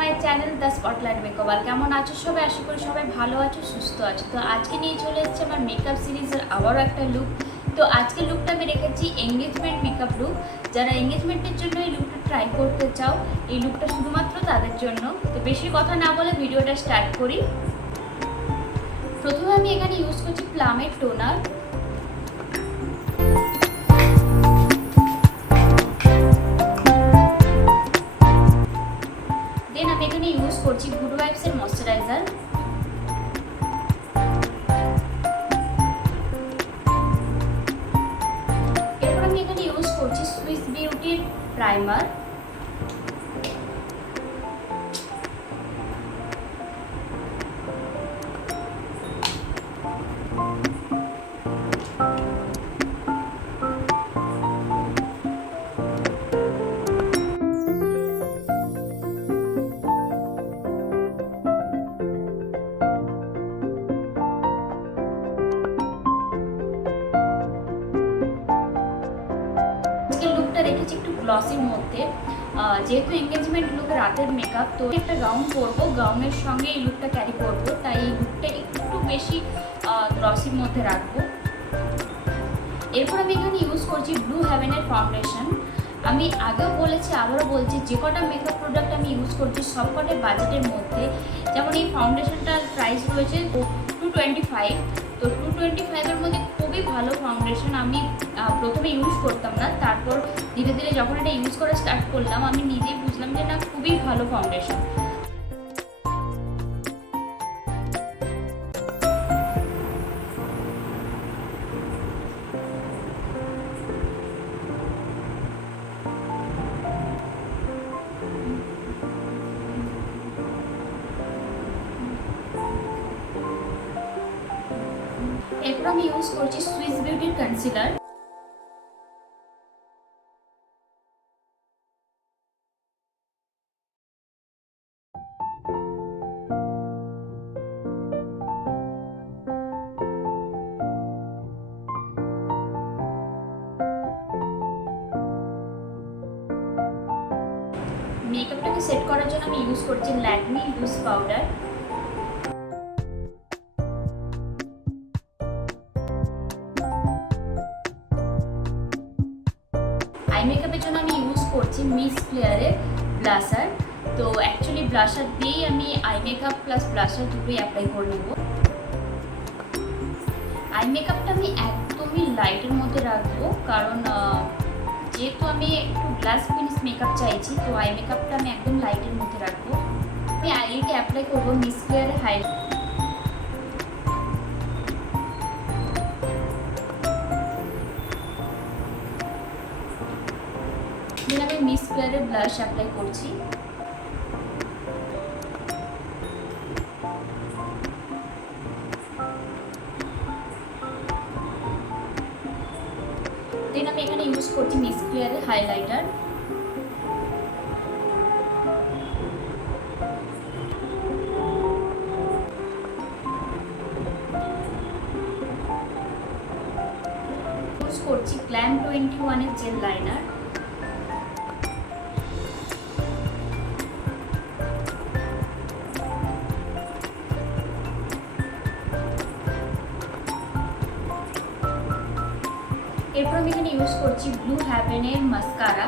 My channel the spotlight makeover. কেমন আছো সবাই? আশা করি সবাই ভালো আছো, সুস্থ আছো। তো আজকে নিয়ে চলে এসেছে আমার মেকআপ সিরিজের আবারও একটা লুক। তো আজকে লুকটা আমি রেখেছি এঙ্গেজমেন্ট মেকআপ লুক। যারা এঙ্গেজমেন্টের জন্য এই লুকটা ট্রাই করতে চাও, এই লুকটা শুধুমাত্র তাদের জন্য। তো বেশি কথা না বলে ভিডিওটা স্টার্ট করি। প্রথমে আমি এখানে ইউজ করছি প্লামের টোনার। দেন আমি এখানে ইউজ করছি গুড ভাইবসের ময়শ্চারাইজার। এরপর আমি এখানে ইউজ করছি সুইস বিউটির প্রাইমার। লুকটা রেখেছি একটু গ্লসির মধ্যে, যেহেতু এঙ্গেজমেন্ট লুক রাতের মেকআপ, তো একটা গাউন পরবো, গাউনের সঙ্গে এই লুকটা ক্যারি করবো, তাই এই লুকটা একটু বেশি গ্লসির মধ্যে রাখবো। এরপর আমি এখানে ইউজ করছি ব্লু হেভেনের ফাউন্ডেশন। আমি আগেও বলেছি, আবারও বলছি, যে কটা মেকআপ প্রোডাক্ট আমি ইউজ করছি সব কটাই বাজেটের মধ্যে। যেমন এই ফাউন্ডেশনটার প্রাইস রয়েছে 225। তো 225-এর মধ্যে খুবই ভালো ফাউন্ডেশন। আমি প্রথমে ইউজ করতাম না, তারপর ধীরে ধীরে যখন এটা ইউজ করা স্টার্ট করলাম আমি নিজেই বুঝলাম যে না, খুবই ভালো ফাউন্ডেশন। এরপর আমি ইউজ করছি সুইস বিউটির কনসিলার। মেকআপটাকে সেট করার জন্য আমি ইউজ করছি ল্যাকমি লুজ পাউডার। আই মেকআপের জন্য আমি ইউজ করছি মিস ক্লিয়ারের ব্লাশার। তো অ্যাকচুয়ালি ব্লাশার দিয়েই আমি আই মেকআপ প্লাস ব্লাশার দুটোই অ্যাপ্লাই করে নেব। আই মেকআপটা আমি একদমই লাইটের মধ্যে রাখবো, কারণ যেহেতু আমি একটু গ্লাস ফিনিশ মেকআপ চাইছি, তো আই মেকআপটা আমি একদম লাইটের মধ্যে রাখবো। আমি আইলিডে অ্যাপ্লাই করবো মিস ক্লিয়ারের হাইলাইট। দেন আমি মিস ক্লিয়ারের ব্লাশ অ্যাপ্লাই করছি। দেন আমি এখানে ইউজ করছি মিস ক্লিয়ারের হাইলাইটার। ইউজ করছি গ্ল্যাম 21-এর জেল লাইনার। এরপর আমি এখানে ইউজ করছি ব্লু হেভেনের মাস্কারা।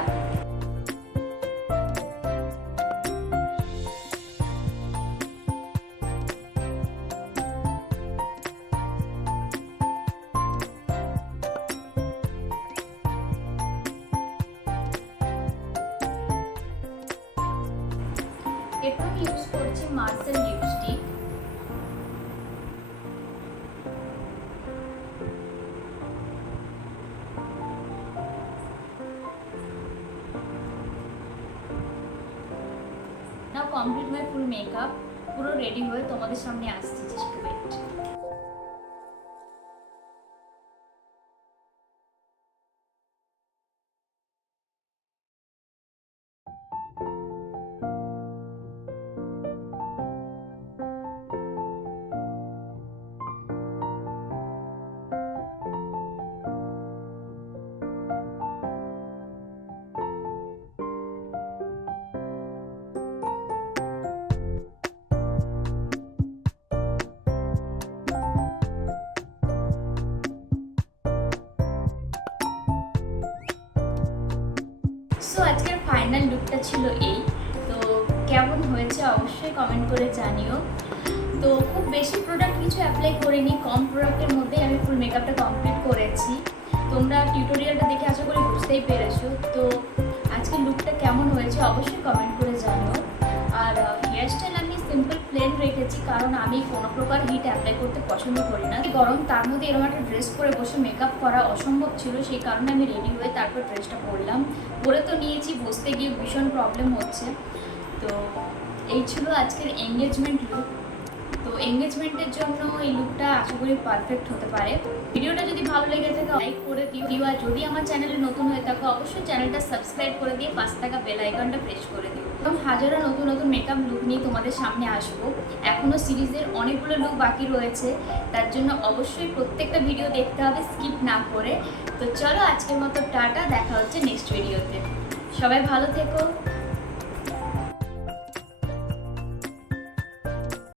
এরপর আমি ইউজ করছি Marcelle lipstick. Now complete my full makeup, পুরো রেডি হয়ে তোমাদের সামনে আসছি। Just wait. সো আজকের ফাইনাল লুকটা ছিল এই। তো কেমন হয়েছে অবশ্যই কমেন্ট করে জানিও। তো খুব বেশি প্রোডাক্ট কিছু অ্যাপ্লাই করিনি, কম প্রোডাক্টের মধ্যে আমি ফুল মেকআপটা কমপ্লিট করেছি। তোমরা টিউটোরিয়ালটা দেখে আশা করি বুঝতেই পেরেছো। তো আজকের লুকটা কেমন হয়েছে অবশ্যই কমেন্ট করে জানিও। আর হেয়ারস্টাইল আমি সিম্পল প্লেন রেখেছি, কারণ আমি কোনো প্রকার হিট অ্যাপ্লাই করতে পছন্দ করি না। গরম, তার মধ্যে এরকম একটা ড্রেস পরে বসে মেকআপ করা অসম্ভব ছিল, সেই কারণে আমি রেডি হয়ে তারপর ড্রেসটা পরলাম। পরে তো নিয়েছি, বসতে গিয়ে ভীষণ প্রবলেম হচ্ছে। তো এই ছিল আজকের এঙ্গেজমেন্ট লুক। তো এঙ্গেজমেন্টের জন্য এই লুকটা আশা করি পারফেক্ট হতে পারে। ভিডিওটা যদি ভালো লেগে থাকে লাইক করে দিও, আর যদি আমার চ্যানেলে নতুন হয়ে থাকো অবশ্যই চ্যানেলটা সাবস্ক্রাইব করে দিয়ে পাশে থাকা বেল আইকনটা প্রেস করে দিও। এবং হাজারো নতুন নতুন মেকআপ লুক নিয়ে তোমাদের সামনে আসবো। এখনও সিরিজের অনেকগুলো লুক বাকি রয়েছে, তার জন্য অবশ্যই প্রত্যেকটা ভিডিও দেখতে হবে স্কিপ না করে। তো চলো আজকের মতো টাটা, দেখা হচ্ছে নেক্সট ভিডিওতে। সবাই ভালো থেকো।